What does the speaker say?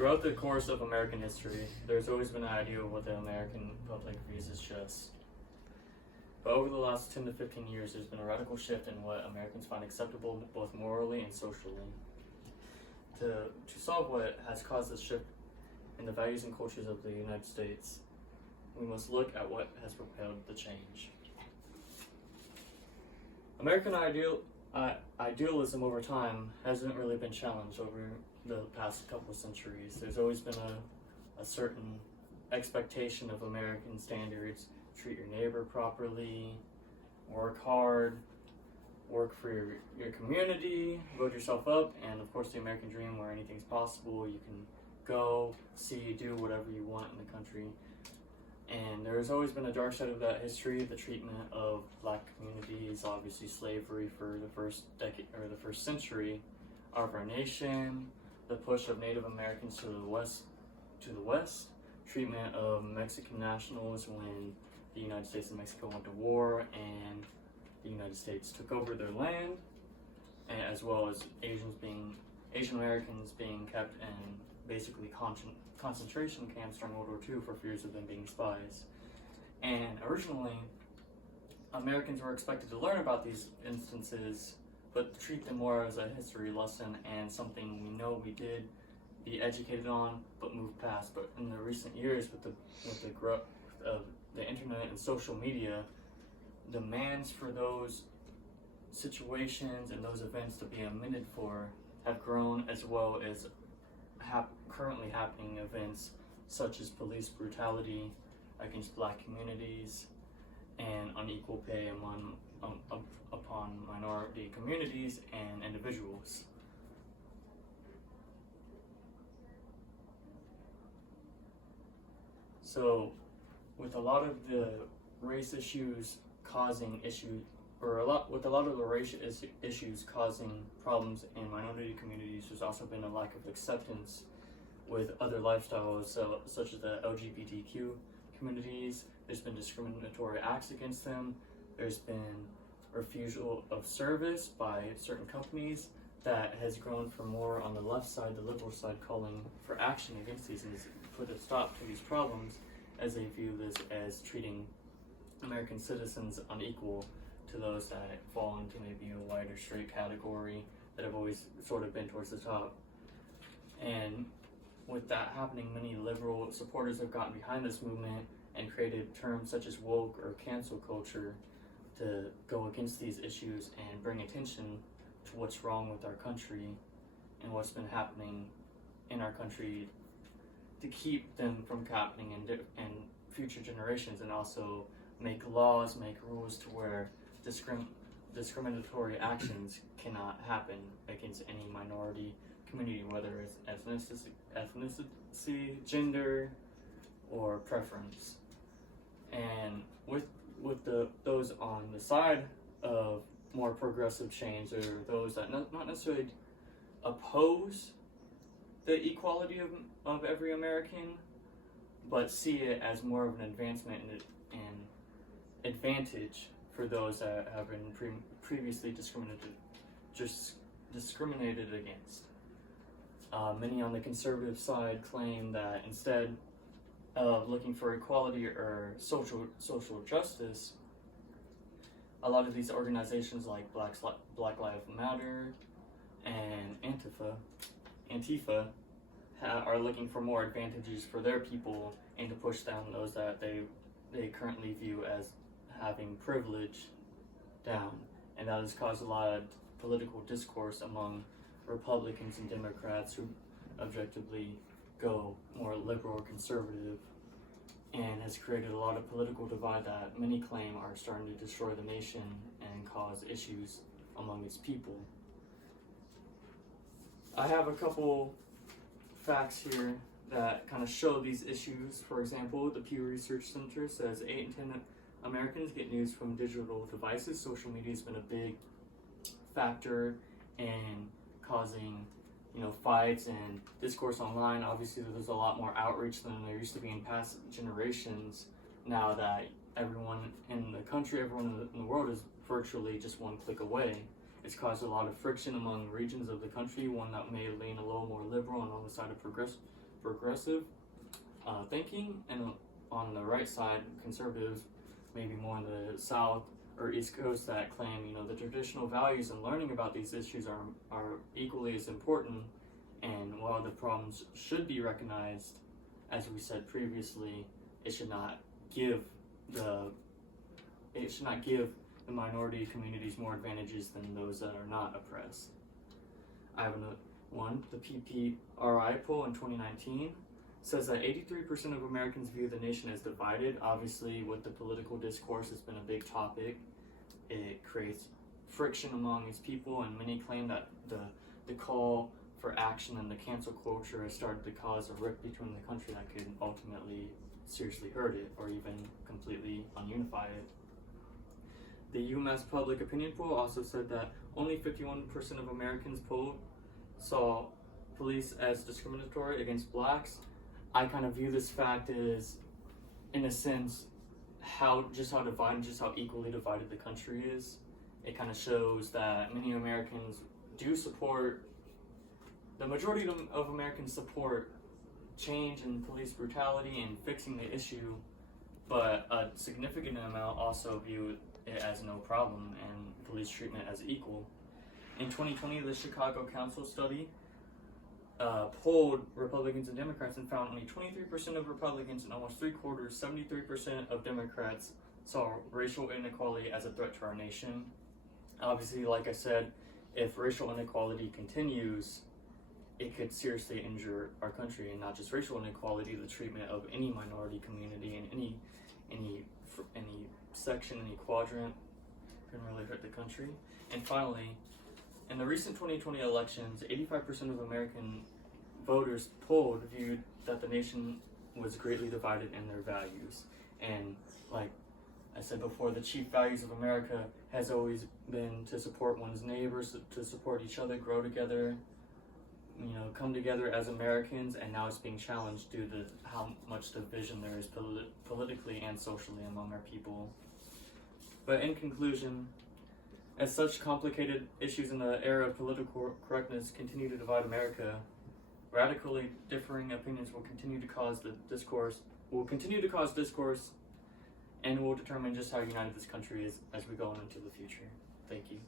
Throughout the course of American history, there's always been an idea of what the American public views as just. But over the last 10 to 15 years, there's been a radical shift in what Americans find acceptable both morally and socially. To solve what has caused this shift in the values and cultures of the United States, we must look at what has propelled the change. American idealism over time hasn't really been challenged over the past couple of centuries. There's always been a certain expectation of American standards: treat your neighbor properly, work hard, work for your community, build yourself up, and of course the American dream where anything's possible. You can go, see, do whatever you want in the country. And there's always been a dark side of that history: the treatment of black communities, obviously slavery for the first decade or the first century of our nation, the push of Native Americans to the west, treatment of Mexican nationals when the United States and Mexico went to war and the United States took over their land, and as well as Asian Americans being kept in basically concentration camps during World War II for fears of them being spies. And originally, Americans were expected to learn about these instances, but treat them more as a history lesson and something we know we did be educated on, but move past. But in the recent years, with the growth of the internet and social media, demands for those situations and those events to be amended for have grown, as well as currently happening events such as police brutality against black communities and unequal pay upon minority communities and individuals. So, with a lot of the race issues causing issues, with a lot of the race issues causing problems in minority communities, there's also been a lack of acceptance with other lifestyles, such as the LGBTQ communities. There's been discriminatory acts against them. There's been refusal of service by certain companies that has grown from more on the left side, the liberal side, calling for action against these and put a stop to these problems, as they view this as treating American citizens unequal to those that fall into maybe a white or straight category that have always sort of been towards the top. And with that happening, many liberal supporters have gotten behind this movement and created terms such as woke or cancel culture to go against these issues and bring attention to what's wrong with our country and what's been happening in our country to keep them from happening in future generations, and also make laws, make rules to where discriminatory actions cannot happen against any minority community, whether it's ethnicity, gender, or preference. And with those on the side of more progressive change, or those that not necessarily oppose the equality of every American, but see it as more of an advancement and advantage for those that have been previously discriminated against. Many on the conservative side claim that instead of looking for equality or social justice, a lot of these organizations like Black Lives Matter and Antifa are looking for more advantages for their people and to push down those that they currently view as having privilege down. And that has caused a lot of political discourse among Republicans and Democrats who objectively go more liberal or conservative, and has created a lot of political divide that many claim are starting to destroy the nation and cause issues among its people. I have a couple facts here that kind of show these issues. For example, the Pew Research Center says 8 in 10 Americans get news from digital devices. Social media has been a big factor in causing, fights and discourse online. Obviously, there's a lot more outreach than there used to be in past generations. Now that everyone in the country, everyone in the world is virtually just one click away. It's caused a lot of friction among regions of the country, one that may lean a little more liberal and on the side of progressive thinking, and on the right side, conservatives, maybe more in the South or East Coast, that claim, you know, the traditional values and learning about these issues are equally as important. And while the problems should be recognized, as we said previously, it should not give the minority communities more advantages than those that are not oppressed. I have another one. The PPRI poll in 2019 says that 83% of Americans view the nation as divided. Obviously, with the political discourse, it's been a big topic. It creates friction among its people, and many claim that the call for action and the cancel culture has started to cause a rift between the country that could ultimately seriously hurt it or even completely ununify it. The UMass Public Opinion poll also said that only 51% of Americans polled saw police as discriminatory against blacks. I kind of view this fact as, in a sense, how equally divided the country is. It kind of shows that many Americans do support, the majority of Americans support change in police brutality and fixing the issue, but a significant amount also view it as no problem and police treatment as equal. In 2020, the Chicago Council study polled Republicans and Democrats and found only 23% of Republicans and almost 73% of Democrats saw racial inequality as a threat to our nation. Obviously, like I said, if racial inequality continues, it could seriously injure our country, and not just racial inequality, the treatment of any minority community in any section, any quadrant can really hurt the country. And finally, in the recent 2020 elections, 85% of American voters polled viewed that the nation was greatly divided in their values. And like I said before, the chief values of America has always been to support one's neighbors, to support each other, grow together, you know, come together as Americans, and now it's being challenged due to how much division there is politically and socially among our people. But in conclusion, as such complicated issues in the era of political correctness continue to divide America, radically differing opinions will continue to cause discourse, and will determine just how united this country is as we go on into the future. Thank you.